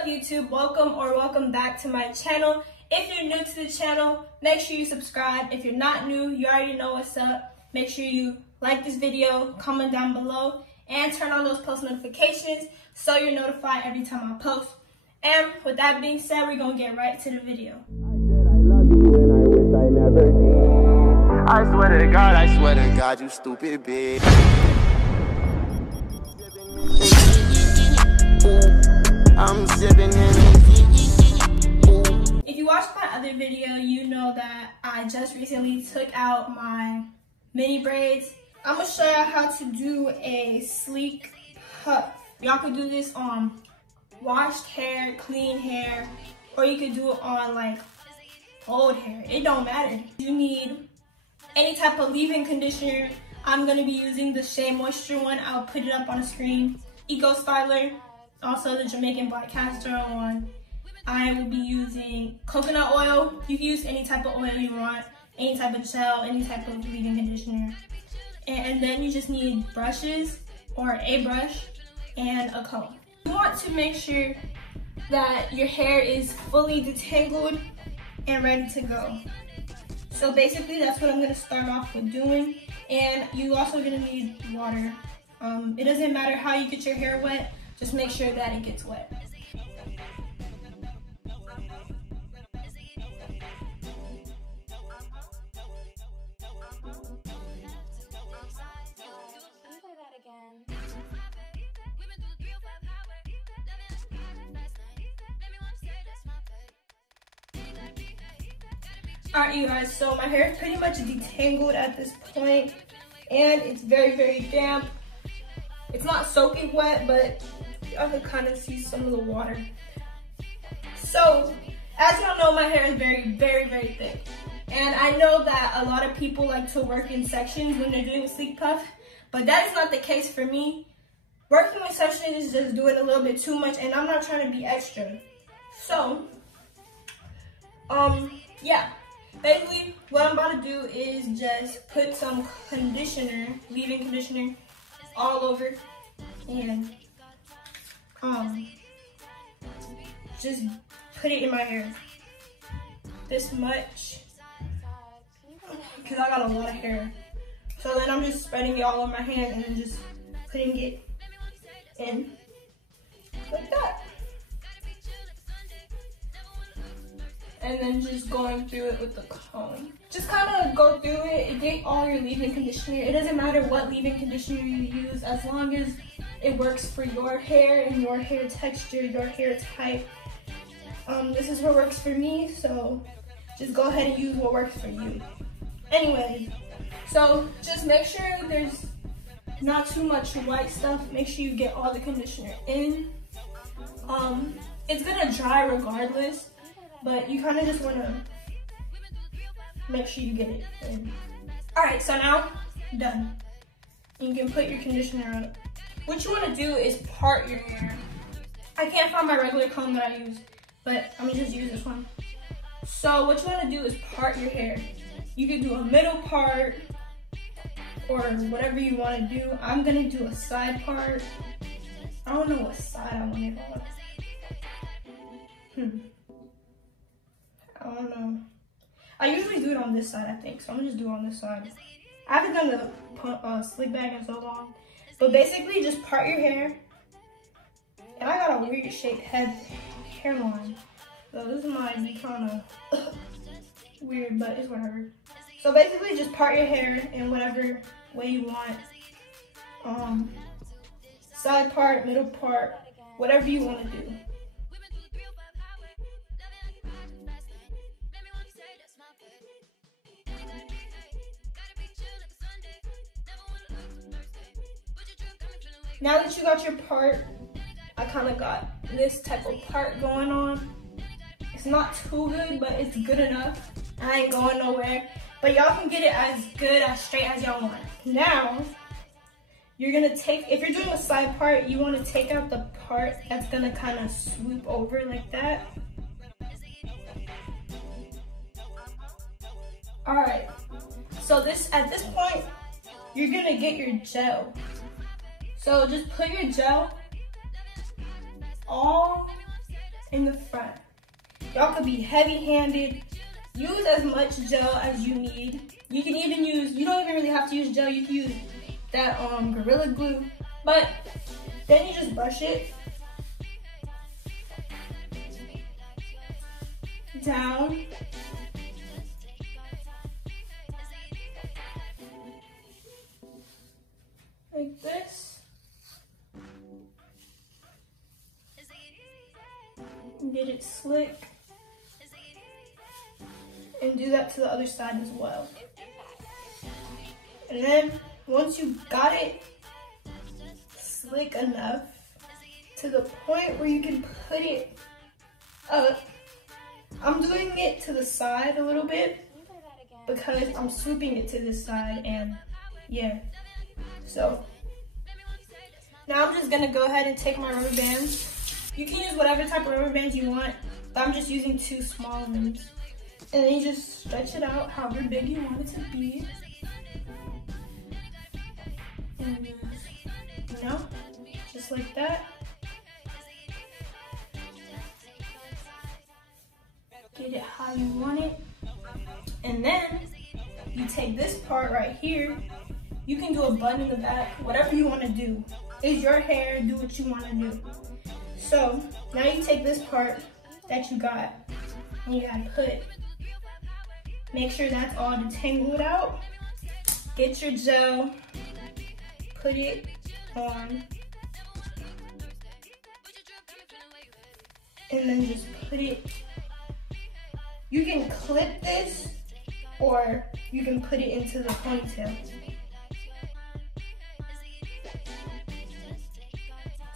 up, YouTube? Welcome back to my channel. If you're new to the channel, make sure you subscribe. If you're not new, you already know what's up. Make sure you like this video, comment down below, and turn on those post notifications so you're notified every time I post. And with that being said, we're gonna get right to the video. I swear to God, you stupid bitch. I'm sipping If you watched my other video, you know that I just recently took out my mini braids. I'm gonna show you how to do a sleek puff. Y'all could do this on washed hair, clean hair, or you could do it on like old hair. It don't matter. You need any type of leave-in conditioner. I'm gonna be using the Shea Moisture one. I'll put it up on the screen. Eco Styler, also the Jamaican Black Castor one. I will be using coconut oil. You can use any type of oil you want, any type of gel, any type of leave-in conditioner. And then you just need brushes or a brush and a comb. You want to make sure that your hair is fully detangled and ready to go. So basically that's what I'm gonna start off with doing. And you also gonna need water. It doesn't matter how you get your hair wet, just make sure that it gets wet. Alright, you guys, so my hair is pretty much detangled at this point, and it's very, very damp. It's not soaking wet, but y'all can kind of see some of the water. So, as y'all know, my hair is very, very, very thick. And I know that a lot of people like to work in sections when they're doing a sleek puff, but that is not the case for me. Working in sections is just doing a little bit too much, and I'm not trying to be extra. So, yeah. Basically, what I'm about to do is just put some conditioner, leave-in conditioner, all over, and just put it in my hair. This much, because I got a lot of hair. So then I'm just spreading it all on my hand and then just putting it in like that. And then just going through it with the comb. Just kind of go through it and get all your leave-in conditioner. It doesn't matter what leave-in conditioner you use, as long as it works for your hair and your hair texture, your hair type. This is what works for me, so just go ahead and use what works for you. Anyways, so just make sure there's not too much white stuff. Make sure you get all the conditioner in. It's gonna dry regardless, but you kind of just want to make sure you get it in. Alright, so now, done. You can put your conditioner on. What you want to do is part your hair. I can't find my regular comb that I use, but I'm going to just use this one. So what you want to do is part your hair. You can do a middle part or whatever you want to do. I'm going to do a side part. I don't know what side I want it on. I don't know. I usually do it on this side, I think, so I'm gonna just do it on this side. I haven't done the slick back in so long. But basically, just part your hair. And I got a weird shaped hairline. So this might be kind of weird, but it's whatever. So basically, just part your hair in whatever way you want. Side part, middle part, whatever you want to do. Now that you got your part, I kind of got this type of part going on. It's not too good, but it's good enough. I ain't going nowhere. But y'all can get it as good, as straight as y'all want. Now, you're gonna take, if you're doing a side part, you wanna take out the part that's gonna kind of swoop over like that. All right, so at this point, you're gonna get your gel. So just put your gel all in the front. Y'all could be heavy-handed. Use as much gel as you need. You can even use, you don't even really have to use gel, you can use that Gorilla Glue. But then you just brush it down. Like this. Get it slick. And do that to the other side as well. And then once you got it slick enough to the point where you can put it up, I'm doing it to the side a little bit because I'm swooping it to this side, and yeah. So now I'm just gonna go ahead and take my rubber bands. You can use whatever type of rubber bands you want, but I'm just using 2 small ones. And then you just stretch it out however big you want it to be. And you know, just like that. Get it how you want it. And then you take this part right here. You can do a bun in the back, whatever you want to do. It's your hair, do what you want to do. So now you take this part that you got and you gotta make sure that's all detangled out. Get your gel, put it on, and then just put it. You can clip this or you can put it into the ponytail.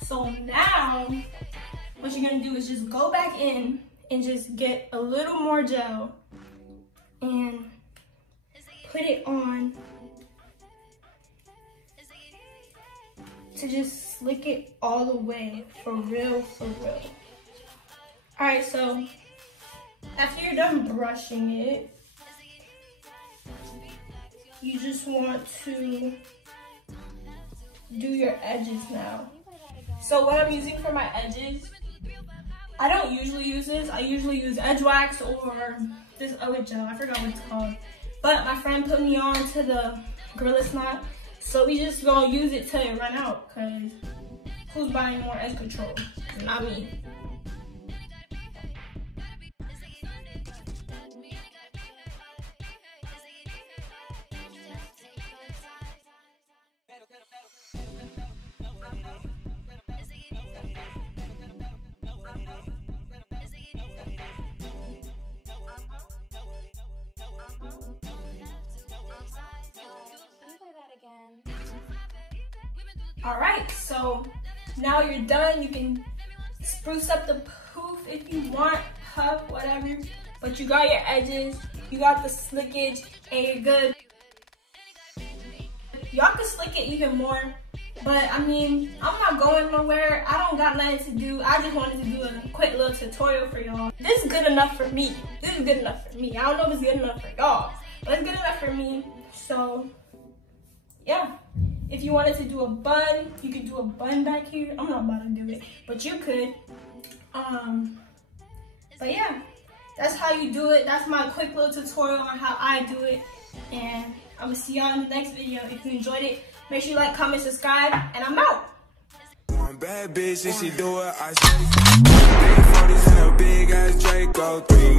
So now, what you're gonna do is just go back in and just get a little more gel and put it on to just slick it all the way, for real, for real. All right, so after you're done brushing it, you just want to do your edges now. So what I'm using for my edges, I don't usually use this. I usually use edge wax or this other gel. I forgot what it's called. But my friend put me on to the Gorilla Snot. So we just gonna use it till it run out, because who's buying more edge control? Not me. All right, so now you're done. You can spruce up the poof if you want, puff, whatever. But you got your edges, you got the slickage, and you're good. Y'all can slick it even more, but I mean, I'm not going nowhere. I don't got nothing to do. I just wanted to do a quick little tutorial for y'all. This is good enough for me. This is good enough for me. I don't know if it's good enough for y'all, but it's good enough for me. So, yeah. If you wanted to do a bun, you could do a bun back here. I'm not about to do it, but you could. But yeah, that's how you do it. That's my quick little tutorial on how I do it. And I'm gonna see y'all in the next video. If you enjoyed it, make sure you like, comment, subscribe, and I'm out. One bad bitch, if she do it, I say big 40s and a big ass Draco. 3